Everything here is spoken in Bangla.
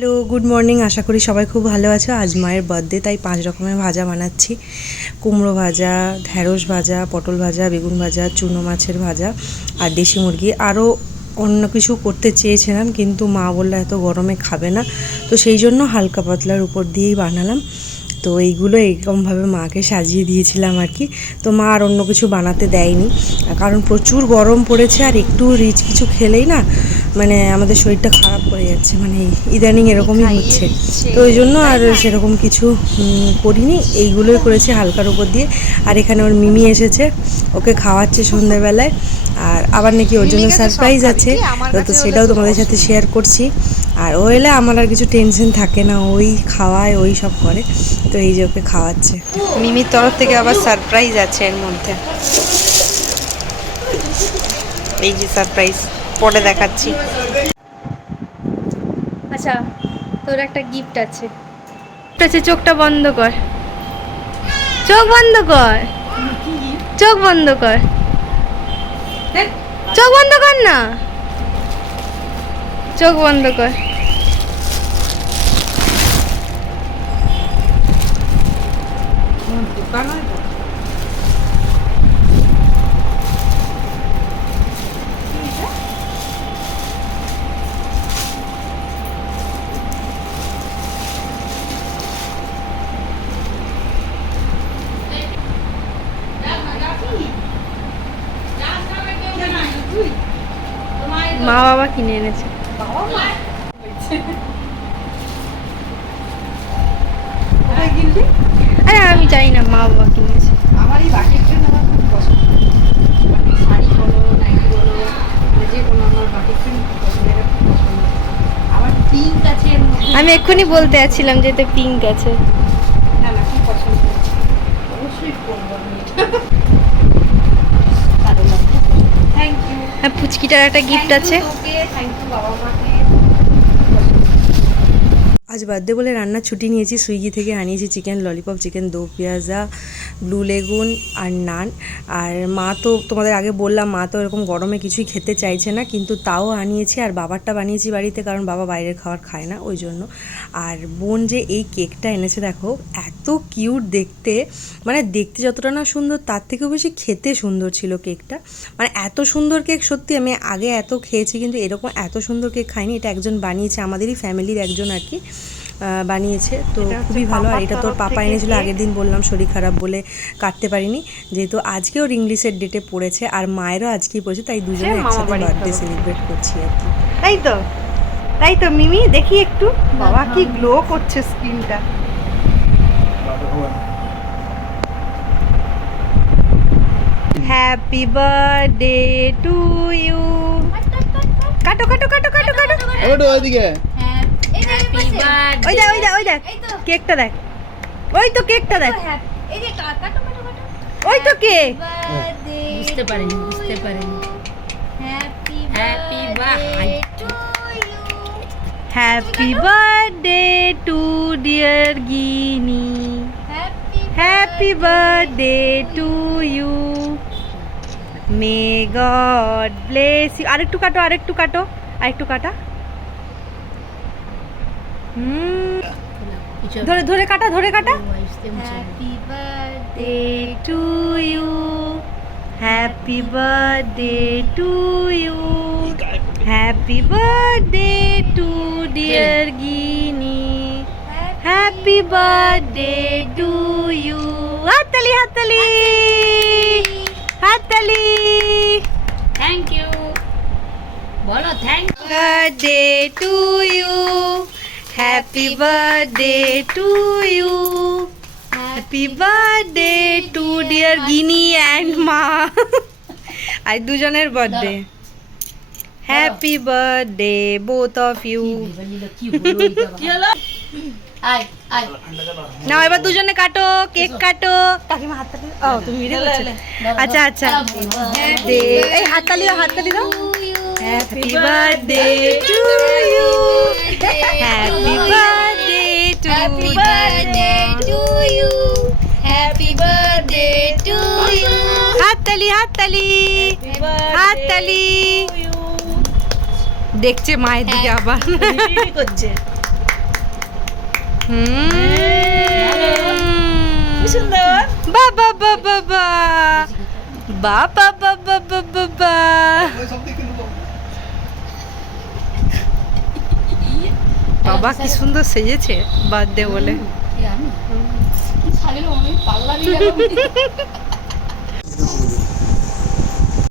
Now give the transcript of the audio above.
হ্যালো গুড মর্নিং আশা করি সবাই খুব ভালো আছো। আজ মায়ের বার্থডে তাই পাঁচ রকমের ভাজা বানাচ্ছি। কুমড়ো ভাজা, ঢ্যাঁড়স ভাজা, পটল ভাজা, বেগুন ভাজা, চুনো মাছের ভাজা আর দেশি মুরগি। আরও অন্য কিছু করতে চেয়েছিলাম, কিন্তু মা বলল এত গরমে খাবে না। তো সেই জন্য হালকা পাতলার উপর দিয়েই বানালাম। তো এইগুলো এরকমভাবে মাকে সাজিয়ে দিয়েছিলাম আর কি। তো মা আর অন্য কিছু বানাতে দেয়নি। কারণ প্রচুর গরম পড়েছে আর একটু রিচ কিছু খেলেই না মানে আমাদের শরীরটা খারাপ হয়ে যাচ্ছে মানে ইদানিং এরকমই হচ্ছে। তো ওই জন্য আর সেরকম কিছু করিনি এইগুলোই করেছি হালকার উপর দিয়ে। আর এখানে ওর মিমি এসেছে ওকে খাওয়াচ্ছে সন্ধ্যাবেলায় আর আবার নাকি ওর জন্য সারপ্রাইজ আছে তো সেটাও তোমাদের সাথে শেয়ার করছি। আর ও এলে আমার আর কিছু টেনশন থাকে না ওই খাওয়ায় ওই সব করে। তো এই যে ওকে খাওয়াচ্ছে। মিমির তরফ থেকে আবার সারপ্রাইজ আছে এর মধ্যে। এই যে সারপ্রাইজ পরে দেখাচ্ছি। আচ্ছা তোর একটা গিফট আছে। গিফট আছে চোখটা বন্ধ কর। চোখ বন্ধ কর। চোখ বন্ধ কর। চোখ বন্ধ কর না। চোখ বন্ধ কর। মা বাবা কিনে এনেছে। আরে আমি জানি না মা বাবা কিনেছে। আমার এই বাটির ট্রেন আমার খুব পছন্দ। শাড়ি বলো নাইটি বলো মানে যে কোনো আমার বাটির ট্রেন খুব পছন্দ আবার পিঙ্ক আছে আমি এক্ষুনি বলতে যাচ্ছিলাম যে এতে পিঙ্ক আছে। না না খুব পছন্দ। অবশ্যই করব আমি এটা ভালো লাগবে থ্যাংক ইউ হ্যাঁ পুচকিটার একটা গিফট আছে তোকে থ্যাংক ইউ বাবা মাকে আজ বার্থডে বলে রান্নার ছুটি নিয়েছি। সুইগি থেকে আনিয়েছি চিকেন ললিপপ চিকেন, দো পেঁয়াজা ব্লু লেগুন আর নান আর মা তো তোমাদের আগে বললাম, মা তো এরকম গরমে কিছুই খেতে চাইছে না, কিন্তু তাও আনিয়েছি আর বাবারটা বানিয়েছি বাড়িতে কারণ বাবা বাইরের খাবার খায় না, ওই জন্য। আর বোন যে এই কেকটা এনেছে দেখো, এত কিউট দেখতে। মানে দেখতে যতটা না সুন্দর, তার থেকেও বেশি খেতে সুন্দর ছিল কেকটা। মানে এত সুন্দর কেক সত্যি আমি আগে এত খেয়েছি, কিন্তু এরকম এত সুন্দর কেক খাইনি, এটা একজন বানিয়েছে, আমাদেরই ফ্যামিলির একজন আর কি। বানিয়েছে। তো এটা খুবই ভালো। আর এটা তোর পাপা এনেছিল আগের দিন বললাম শরীর খারাপ বলে কাটতে পারিনি। যেহেতু আজকেও ইংলিশের ডেটে পড়েছে আর মায়েরও আজকেই পড়েছে তাই দুজনে একসাথে বার্থডে সেলিব্রেট করছি আর কি। তাই তো? তাই তো মিমি দেখি একটু। বাবা কি গ্লো করছে স্কিনটা। হ্যাপি বার্থডে টু ইউ কাটো কাটো কাটো কাটো কাটো। ওটো ওইদিকে ওই দেখ ওই দেখ ওই দেখ কেকটা দেখ। ওই তো কেকটা দেখ। ওই তো কেক। বুঝতে পারিনি বুঝতে পারিনি। Happy happy birthday to dear Gini happy birthday to you may God bless you আরেকটু কাটো আরেকটু কাটো আরেকটু কাটা। ধরে ধরে কাটা ধরে কাটা birthday to you. Happy birthday to you. Happy birthday to dear Guinea. Happy birthday to you. হাততালি হাততালি হাততালি থ্যাংক ইউ বলো thank to you. Happy birthday to you. Happy birthday to dear Guinea and মা আজ দুজনের birthday happy birthday both of you না এবার দুজনে কাটো কেক কাটো। কাকিমা হাততালি ও তুমি ভিডিও করছ? আচ্ছা আচ্ছা। দে এই হাততালি হাততালি দাও। হ্যাপি বার্থডে টু ইউ হাততালি হাততালি হাততালি। দেখছে মায়ের দিকে আবার। করছে। বাবা বাবা বাবা বাবা বাবা বাবা বাবা কি সুন্দর সেজেছে বার্থডে বলে। আমি? পাল্লা।